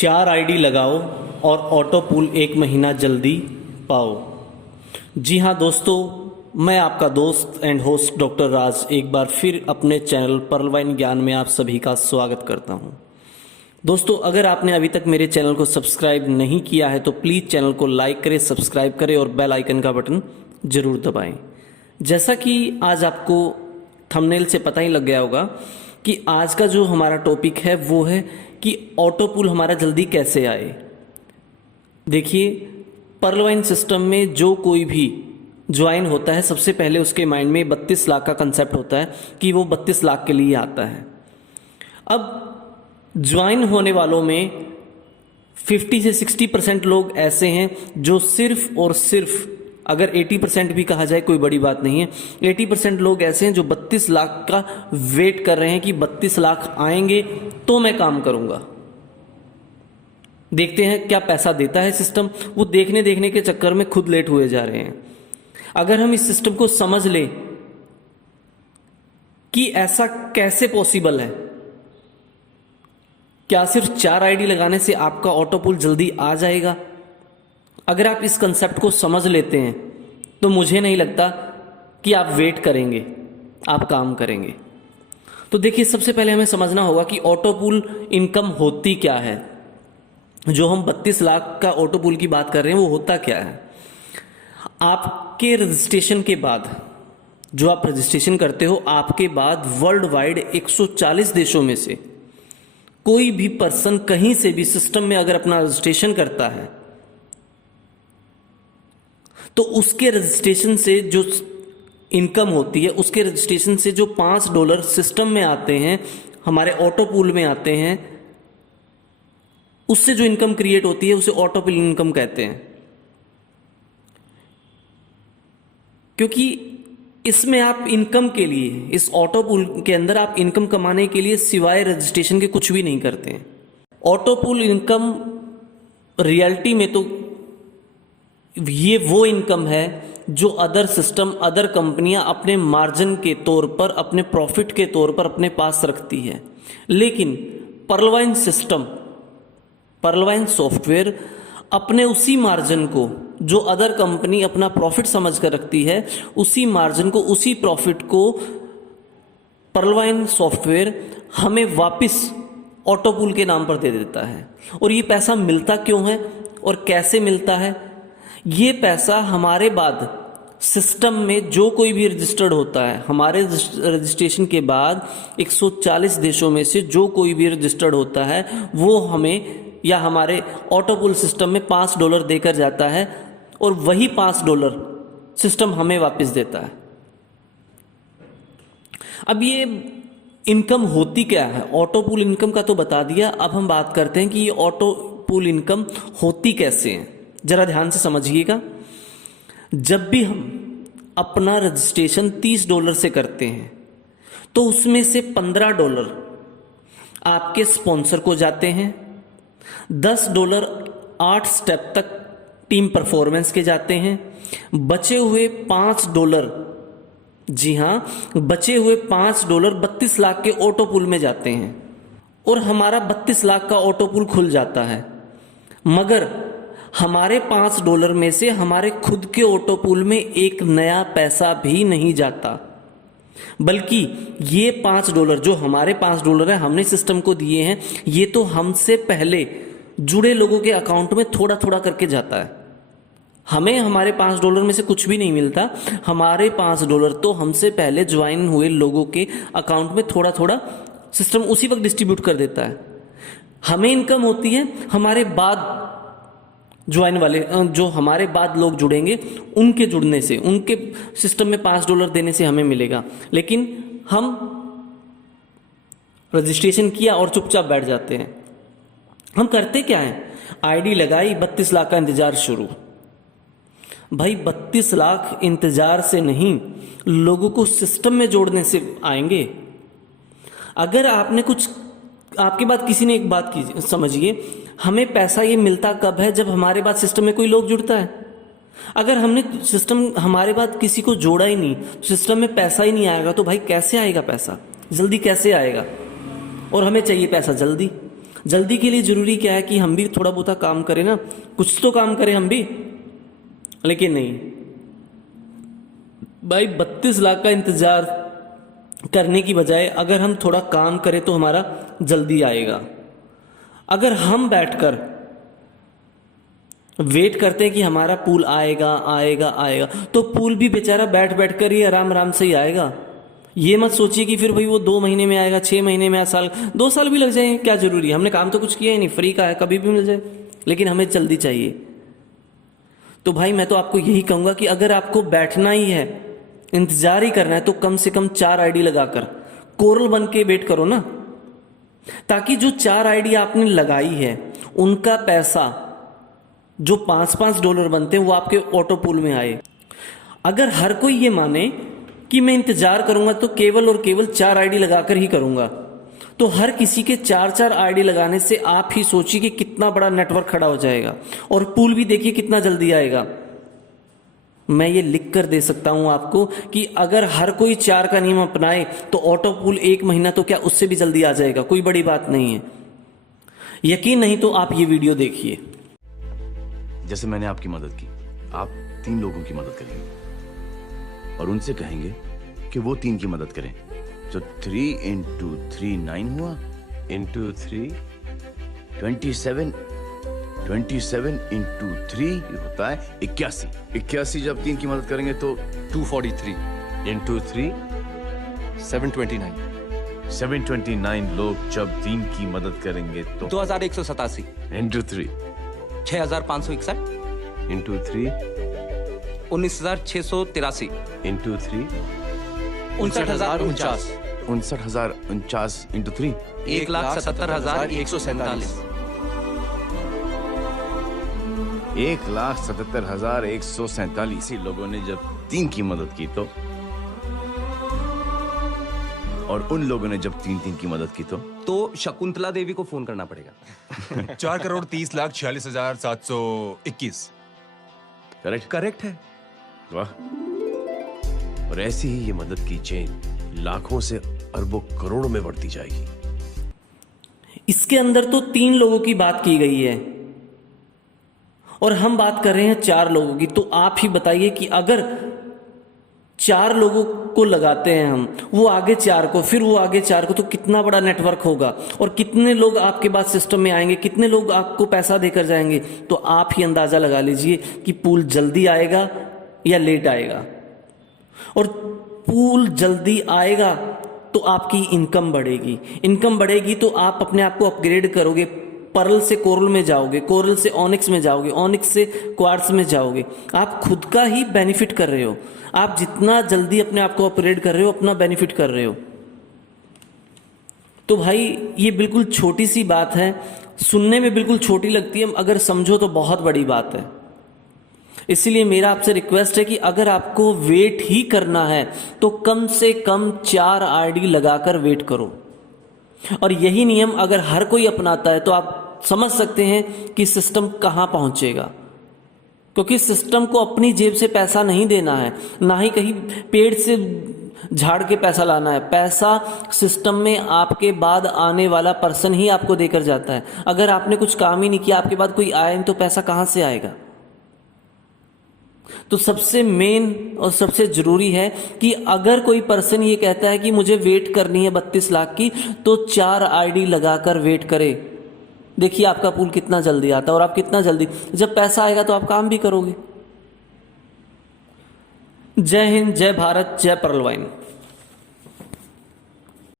4 ID लगाओ और auto pool 1 महीना जल्दी पाओ। जी हाँ दोस्तों, मैं आपका दोस्त एंड होस्ट डॉक्टर राज एक बार फिर अपने चैनल पर्लवाइन ज्ञान में आप सभी का स्वागत करता हूँ। दोस्तों, अगर आपने अभी तक मेरे चैनल को सब्सक्राइब नहीं किया है तो प्लीज़ चैनल को लाइक करें, सब्सक्राइब करें और बेल आइकन का बटन ज़रूर दबाएं। जैसा कि आज आपको थंबनेल से पता ही लग गया होगा कि आज का जो हमारा टॉपिक है वो है कि ऑटो पूल हमारा जल्दी कैसे आए। देखिए, पर्लवाइन सिस्टम में जो कोई भी ज्वाइन होता है सबसे पहले उसके माइंड में 32 लाख का कंसेप्ट होता है कि वो 32 लाख के लिए आता है। अब ज्वाइन होने वालों में 50 से 60% लोग ऐसे हैं जो सिर्फ और सिर्फ, अगर 80% भी कहा जाए कोई बड़ी बात नहीं है, 80% लोग ऐसे हैं जो 32 लाख का वेट कर रहे हैं कि 32 लाख आएंगे तो मैं काम करूंगा। देखते हैं क्या पैसा देता है सिस्टम। वो देखने के चक्कर में खुद लेट हुए जा रहे हैं। अगर हम इस सिस्टम को समझ लें कि ऐसा कैसे पॉसिबल है, क्या सिर्फ 4 आईडी लगाने से आपका ऑटो पूल जल्दी आ जाएगा? अगर आप इस कंसेप्ट को समझ लेते हैं तो मुझे नहीं लगता कि आप वेट करेंगे, आप काम करेंगे। तो देखिए, सबसे पहले हमें समझना होगा कि ऑटो पूल इनकम होती क्या है। जो हम 32 लाख का ऑटो पूल की बात कर रहे हैं वो होता क्या है। आपके रजिस्ट्रेशन के बाद, जो आप रजिस्ट्रेशन करते हो, आपके बाद वर्ल्ड वाइड 140 देशों में से कोई भी पर्सन कहीं से भी सिस्टम में अगर अपना रजिस्ट्रेशन करता है तो उसके रजिस्ट्रेशन से जो इनकम होती है, उसके रजिस्ट्रेशन से जो $5 सिस्टम में आते हैं, हमारे ऑटो पूल में आते हैं, उससे जो इनकम क्रिएट होती है उसे ऑटो पूल इनकम कहते हैं। क्योंकि इसमें आप इनकम के लिए, इस ऑटो पूल के अंदर आप इनकम कमाने के लिए सिवाय रजिस्ट्रेशन के कुछ भी नहीं करते हैं। ऑटो पूल इनकम रियलिटी में तो ये वो इनकम है जो अदर सिस्टम, अदर कंपनियां अपने मार्जिन के तौर पर, अपने प्रॉफिट के तौर पर अपने पास रखती है। लेकिन पर्लवाइन सिस्टम, पर्लवाइन सॉफ्टवेयर अपने उसी मार्जिन को जो अदर कंपनी अपना प्रॉफिट समझ कर रखती है, उसी मार्जिन को, उसी प्रॉफिट को पर्लवाइन सॉफ्टवेयर हमें वापस ऑटो पूल के नाम पर दे देता है। और ये पैसा मिलता क्यों है और कैसे मिलता है? ये पैसा हमारे बाद सिस्टम में जो कोई भी रजिस्टर्ड होता है, हमारे रजिस्ट्रेशन के बाद 140 देशों में से जो कोई भी रजिस्टर्ड होता है, वो हमें या हमारे ऑटो पूल सिस्टम में $5 देकर जाता है और वही $5 सिस्टम हमें वापस देता है। अब ये इनकम होती क्या है? ऑटो पूल इनकम का तो बता दिया। अब हम बात करते हैं कि ये ऑटो पूल इनकम होती कैसे है। जरा ध्यान से समझिएगा। जब भी हम अपना रजिस्ट्रेशन $30 से करते हैं तो उसमें से $15 आपके स्पॉन्सर को जाते हैं, $10 8 स्टेप तक टीम परफॉर्मेंस के जाते हैं, बचे हुए $5, जी हां, बचे हुए $5 32 लाख के ऑटो पूल में जाते हैं और हमारा 32 लाख का ऑटो पूल खुल जाता है। मगर हमारे $5 में से हमारे खुद के ऑटो पूल में एक नया पैसा भी नहीं जाता, बल्कि ये $5 जो हमारे $5 है, हमने सिस्टम को दिए हैं, ये तो हमसे पहले जुड़े लोगों के अकाउंट में थोड़ा थोड़ा करके जाता है। हमें हमारे $5 में से कुछ भी नहीं मिलता। हमारे $5 तो हमसे पहले ज्वाइन हुए लोगों के अकाउंट में थोड़ा थोड़ा सिस्टम उसी वक्त डिस्ट्रीब्यूट कर देता है। हमें इनकम होती है हमारे बाद ज्वाइन वाले, जो हमारे बाद लोग जुड़ेंगे उनके जुड़ने से, उनके सिस्टम में $5 देने से हमें मिलेगा। लेकिन हम रजिस्ट्रेशन किया और चुपचाप बैठ जाते हैं। हम करते क्या है? आईडी लगाई, 32 लाख का इंतजार शुरू। भाई 32 लाख इंतजार से नहीं, लोगों को सिस्टम में जोड़ने से आएंगे। अगर आपने कुछ, आपके बाद किसी ने एक बात की, समझिए, हमें पैसा ये मिलता कब है? जब हमारे बाद सिस्टम में कोई लोग जुड़ता है। अगर हमने सिस्टम, हमारे बाद किसी को जोड़ा ही नहीं, सिस्टम में पैसा ही नहीं आएगा, तो भाई कैसे आएगा पैसा? जल्दी कैसे आएगा? और हमें चाहिए पैसा जल्दी। जल्दी के लिए जरूरी क्या है कि हम भी थोड़ा बहुत काम करें ना, कुछ तो काम करें हम भी, लेकिन नहीं भाई। 32 लाख का इंतजार करने की बजाय अगर हम थोड़ा काम करें तो हमारा जल्दी आएगा। अगर हम बैठकर वेट करते हैं कि हमारा पूल आएगा आएगा आएगा, तो पूल भी बेचारा बैठ बैठ कर ही आराम आराम से ही आएगा। ये मत सोचिए कि फिर भाई वो 2 महीने में आएगा, 6 महीने में, साल 2 साल भी लग जाए, क्या जरूरी है, हमने काम तो कुछ किया ही नहीं, फ्री का है, कभी भी मिल जाए, लेकिन हमें जल्दी चाहिए। तो भाई मैं तो आपको यही कहूंगा कि अगर आपको बैठना ही है, इंतजार ही करना है, तो कम से कम 4 आईडी लगाकर कोरल बन के वेट करो ना, ताकि जो 4 आईडी आपने लगाई है उनका पैसा जो $5-5 बनते हैं वो आपके ऑटो पूल में आए। अगर हर कोई ये माने कि मैं इंतजार करूंगा तो केवल और केवल 4 आईडी लगाकर ही करूंगा, तो हर किसी के 4-4 आईडी लगाने से आप ही सोचिए कि कितना बड़ा नेटवर्क खड़ा हो जाएगा, और पूल भी देखिए कितना जल्दी आएगा। मैं ये लिख कर दे सकता हूं आपको कि अगर हर कोई 4 का नियम अपनाए तो ऑटो पूल 1 महीना तो क्या उससे भी जल्दी आ जाएगा, कोई बड़ी बात नहीं है। यकीन नहीं तो आप ये वीडियो देखिए। जैसे मैंने आपकी मदद की, आप 3 लोगों की मदद करेंगे और उनसे कहेंगे कि वो 3 की मदद करें। तो 3 × 3 9 हुआ, इंटू 3 27 × 3 होता है 81। 81 जब 3 की मदद करेंगे तो 243 इंटू 3 729 729 लोग जब 3 की मदद करेंगे तो 2187 × 3 6561 इंटू 3 19683 इंटू 3 59049 59,049 × 3 1,77,147 1,77,147 लोगों ने जब 3 की मदद की तो, और उन लोगों ने जब 3 की मदद की तो शकुंतला देवी को फोन करना पड़ेगा। 4,30,46,721 करेक्ट करेक्ट है। वाह। और ऐसी ही ये मदद की चेन लाखों से अरबों करोड़ों में बढ़ती जाएगी। इसके अंदर तो 3 लोगों की बात की गई है और हम बात कर रहे हैं 4 लोगों की। तो आप ही बताइए कि अगर 4 लोगों को लगाते हैं हम, वो आगे 4 को, फिर वो आगे 4 को, तो कितना बड़ा नेटवर्क होगा और कितने लोग आपके बाद सिस्टम में आएंगे, कितने लोग आपको पैसा देकर जाएंगे। तो आप ही अंदाजा लगा लीजिए कि पूल जल्दी आएगा या लेट आएगा। और पूल जल्दी आएगा तो आपकी इनकम बढ़ेगी, इनकम बढ़ेगी तो आप अपने आप को अपग्रेड करोगे, पर्ल से कोरल में जाओगे, कोरल से ऑनिक्स में जाओगे, ऑनिक्स से क्वार्ट्ज में जाओगे। आप खुद का ही बेनिफिट कर रहे हो। आप जितना जल्दी अपने आप को अपग्रेड कर रहे हो अपना बेनिफिट कर रहे हो। तो भाई ये बिल्कुल छोटी सी बात है, सुनने में बिल्कुल छोटी लगती है, अगर समझो तो बहुत बड़ी बात है। इसीलिए मेरा आपसे रिक्वेस्ट है कि अगर आपको वेट ही करना है तो कम से कम 4 आईडी लगाकर वेट करो। और यही नियम अगर हर कोई अपनाता है तो आप समझ सकते हैं कि सिस्टम कहां पहुंचेगा, क्योंकि सिस्टम को अपनी जेब से पैसा नहीं देना है, ना ही कहीं पेड़ से झाड़ के पैसा लाना है। पैसा सिस्टम में आपके बाद आने वाला पर्सन ही आपको देकर जाता है। अगर आपने कुछ काम ही नहीं किया, आपके बाद कोई आया नहीं, तो पैसा कहां से आएगा। तो सबसे मेन और सबसे जरूरी है कि अगर कोई पर्सन ये कहता है कि मुझे वेट करनी है 32 लाख की, तो 4 आईडी लगाकर वेट करे। देखिए आपका पूल कितना जल्दी आता है और आप कितना जल्दी, जब पैसा आएगा तो आप काम भी करोगे। जय हिंद, जय भारत, जय पर्ल वाइन।